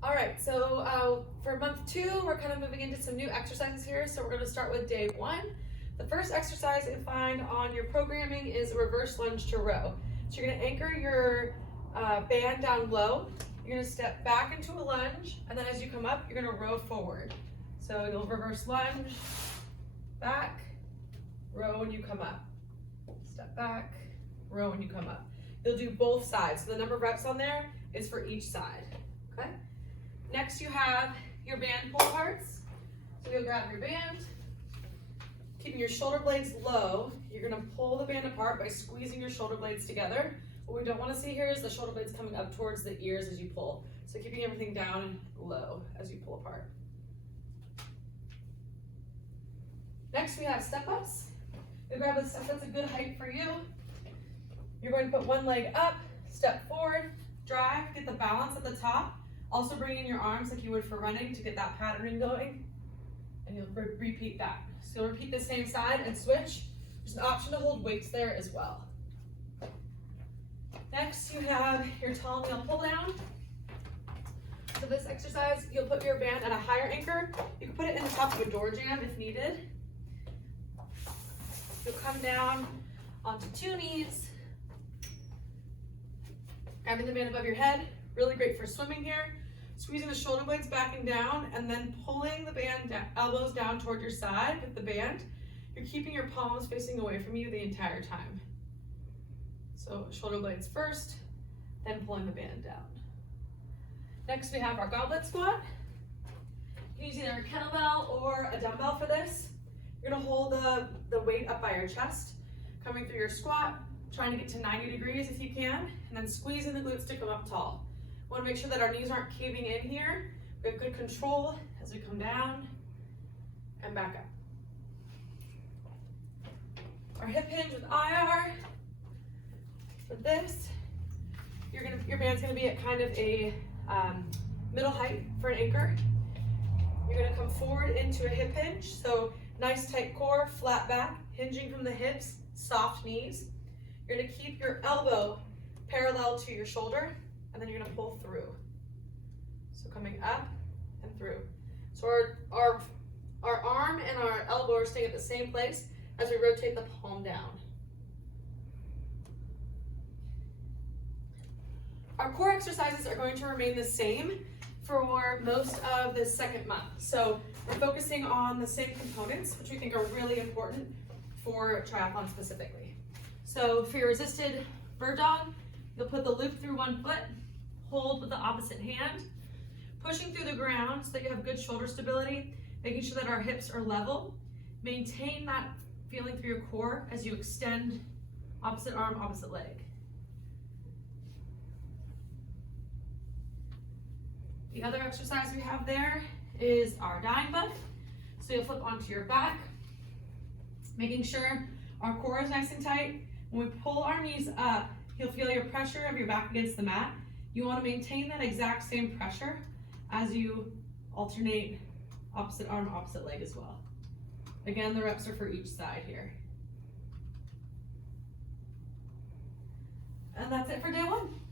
All right, so for month 2, we're kind of moving into some new exercises here. So we're gonna start with day 1. The first exercise you'll find on your programming is a reverse lunge to row. So you're gonna anchor your band down low. You're gonna step back into a lunge, and then as you come up, you're gonna row forward. So you'll reverse lunge, back, row when you come up. Step back, row when you come up. You'll do both sides. So the number of reps on there is for each side, okay? Next you have your band pull parts. So you'll grab your band, keeping your shoulder blades low. You're gonna pull the band apart by squeezing your shoulder blades together. What we don't wanna see here is the shoulder blades coming up towards the ears as you pull. So keeping everything down low as you pull apart. Next we have step ups. You grab a step that's a good height for you. You're going to put one leg up, step forward, drive, get the balance at the top. Also bring in your arms like you would for running to get that patterning going. And you'll repeat that. So you'll repeat the same side and switch. There's an option to hold weights there as well. Next you have your tall kneel pull down. For this exercise, you'll put your band at a higher anchor. You can put it in the top of a door jamb if needed. You'll come down onto 2 knees, grabbing the band above your head. Really great for swimming here. Squeezing the shoulder blades back and down, and then pulling the band down, elbows down toward your side with the band. You're keeping your palms facing away from you the entire time. So shoulder blades first, then pulling the band down. Next we have our goblet squat. You can use either a kettlebell or a dumbbell for this. You're gonna hold the weight up by your chest, coming through your squat, trying to get to 90 degrees if you can, and then squeezing the glutes to come up tall. We wanna make sure that our knees aren't caving in here. We have good control as we come down and back up. Our hip hinge with IR. For this, your band's gonna be at kind of a middle height for an anchor. You're gonna come forward into a hip hinge. So nice tight core, flat back, hinging from the hips, soft knees. You're gonna keep your elbow parallel to your shoulder, and then you're gonna pull through. So coming up and through. So our arm and our elbow are staying at the same place as we rotate the palm down. Our core exercises are going to remain the same for most of the second month. So we're focusing on the same components, which we think are really important for triathlon specifically. So for your resisted bird dog, you'll put the loop through one foot, hold with the opposite hand, pushing through the ground so that you have good shoulder stability, making sure that our hips are level. Maintain that feeling through your core as you extend opposite arm, opposite leg. The other exercise we have there is our dying buck. So you'll flip onto your back, making sure our core is nice and tight. When we pull our knees up, you'll feel your pressure of your back against the mat. You want to maintain that exact same pressure as you alternate opposite arm, opposite leg as well. Again, the reps are for each side here. And that's it for day 1.